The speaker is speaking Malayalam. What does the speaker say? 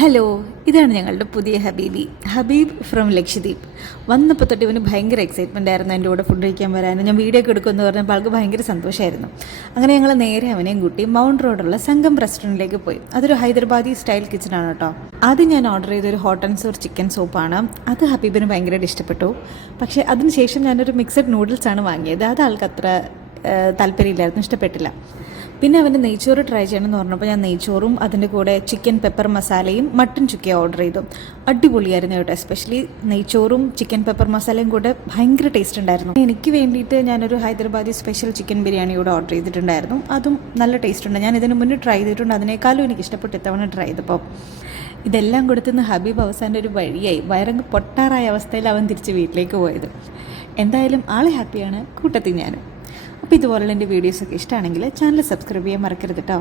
ഹലോ, ഇതാണ് ഞങ്ങളുടെ പുതിയ ഹബീബ് ഫ്രം ലക്ഷദ്വീപ്. വന്നപ്പോൾ തൊട്ട് ഇവന് ഭയങ്കര എക്സൈറ്റ്മെൻ്റ് ആയിരുന്നു എൻ്റെ കൂടെ ഫുഡ് കഴിക്കാൻ വരാനും. ഞാൻ വീഡിയോ ഒക്കെ എടുക്കുമെന്ന് പറഞ്ഞപ്പോൾ ആൾക്ക് ഭയങ്കര സന്തോഷമായിരുന്നു. അങ്ങനെ ഞങ്ങൾ നേരെ അവനെയും കൂട്ടി മൗണ്ട് റോഡുള്ള സംഗം റെസ്റ്റോറൻറ്റിലേക്ക് പോയി. അതൊരു ഹൈദരാബാദി സ്റ്റൈൽ കിച്ചണാണ് കേട്ടോ. ആദ്യം ഞാൻ ഓർഡർ ചെയ്തൊരു ഹോട്ട് ആൻഡ് സോർ ചിക്കൻ സൂപ്പാണ്. അത് ഹബീബിന് ഭയങ്കരമായിട്ട് ഇഷ്ടപ്പെട്ടു. പക്ഷേ അതിനുശേഷം ഞാനൊരു മിക്സഡ് നൂഡിൽസാണ് വാങ്ങിയത്. അത് ആൾക്ക് അത്ര താല്പര്യമില്ലായിരുന്നു, ഇഷ്ടപ്പെട്ടില്ല. പിന്നെ അവൻ്റെ നെയ്ച്ചോറ് ട്രൈ ചെയ്യണമെന്ന് പറഞ്ഞപ്പോൾ ഞാൻ നെയ്ച്ചോറും അതിൻ്റെ കൂടെ ചിക്കൻ പെപ്പർ മസാലയും മട്ടൻ ചുക്കയും ഓർഡർ ചെയ്തു. അടിപൊളിയായിരുന്നു കേട്ടോ. എസ്പെഷ്യലി നെയ്ച്ചോറും ചിക്കൻ പെപ്പർ മസാലയും കൂടെ ഭയങ്കര ടേസ്റ്റ് ഉണ്ടായിരുന്നു. എനിക്ക് വേണ്ടിയിട്ട് ഞാനൊരു ഹൈദരാബാദി സ്പെഷ്യൽ ചിക്കൻ ബിരിയാണി കൂടെ ഓർഡർ ചെയ്തിട്ടുണ്ടായിരുന്നു. അതും നല്ല ടേസ്റ്റ് ഉണ്ട്. ഞാൻ ഇതിന് മുന്നേ ട്രൈ ചെയ്തിട്ടുണ്ട്. അതിനേക്കാളും എനിക്ക് ഇഷ്ടപ്പെട്ടു ഇത്തവണ ട്രൈ ചെയ്തപ്പോൾ. ഇതെല്ലാം കൊടുത്തുനിന്ന് ഹബീബ് അവസാനം ഒരു വഴിയായി വയറങ്ങ് പൊട്ടാറായ അവസ്ഥയിൽ അവൻ തിരിച്ച് വീട്ടിലേക്ക് പോയത്. എന്തായാലും ആൾ ഹാപ്പിയാണ്, കൂട്ടത്തിൽ ഞാനും. അപ്പോൾ ഇതുപോലുള്ള എൻ്റെ വീഡിയോസൊക്കെ ഇഷ്ടമാണെങ്കിൽ ചാനൽ സബ്സ്ക്രൈബ് ചെയ്യാൻ മറക്കരുത് കേട്ടോ.